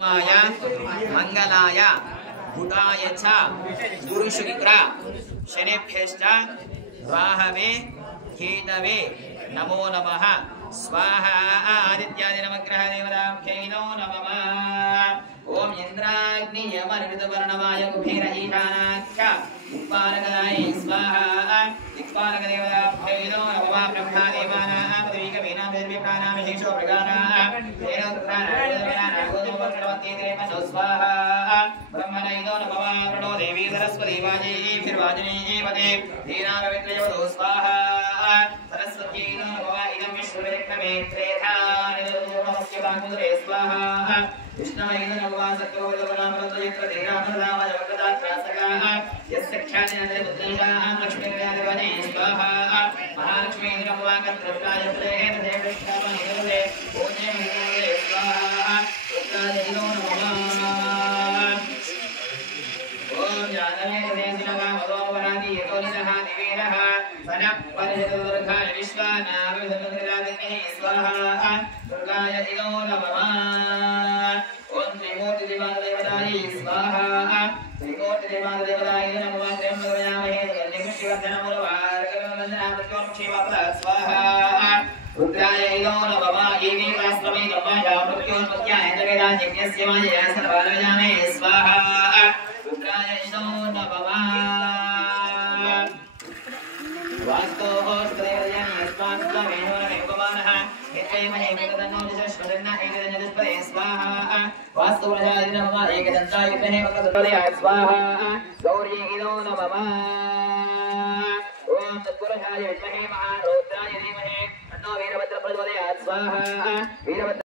मंगलाय भूताय च गुरुशुक्र शनेभ्यश्च राहवे केतवे नमो नमः स्वाहा आदित्यादि नवग्रह देवताभ्यै नमः ओम इंद्राग्नि यमनिर्वितवर्णवाय कुबेर ईशानाख्य दिक्पालकदाय स्वाहा दिक्पालक देवताभ्यै नमः ब्रह्मा देवानां पदवीकवीनां देवीप्राणां विशेषो प्रगानां स्वाहा ब्रह्मणैनो नमः प्रणो देवी सरस्वती वाजेभिर्वाजिनीवते दीनावित्रयवतो स्वाहा सरस्वती नमः इदं विश्वविक्रमे त्रेधानिर्मोहस्य बाकुदरे स्वाहा विष्णुवैनो नमः सत्योवदवनामृतयत्र देहामृतावय वक्रदात्रासकाः यस्य ख्यातिनन्दे बुद्धेशाः लक्ष्मीर्यादिवने स्वाहा महालक्ष्मी नमः कत्रप्राय प्रेहेन देवकृष्णामनिर्वदे पूज्ये मनिर्वदे स्वाहा उत्तरादिनो नमः ओम जानवे देवदिनवा भगवानादि यतोनितः दिवेनः सनः परिजतुर्गाय विश्वानाविधमृदादिने स्वाहा दुर्गाय इनो नमः ओम त्रिमूर्ति देवताय स्वाहा त्रिमूर्ति देवताय नमः त्र्यंबकमहे निमिषवर्धनमूलवार्गवन्दनामृत्योक्षेमप्रदा स्वाहा रुद्राय इनो नमः येने वास्त्वमे नमः मृत्योन्मत्याय जगदाज्ञस्य मायया सर्वालयामे स्वाहा रुद्राय इनो नमः वास्तोः स्त्रैर्यनि यस्मात्त्वमेनो नमेवमानः यत्रेमहे विगतनो दिशश्वदन्न एकदजनस्पदे स्वाहा वास्तुप्रजाय नमः एकदन्ताय विद्महे वक्रतुण्डाय स्वाहा गौरी इनो नमः ओम तत्पुरुषाय विद्महे महारुद्राय धीमहि तन्नो वीरभद्रप्रचोदयात् स्वाहा वीरभद्र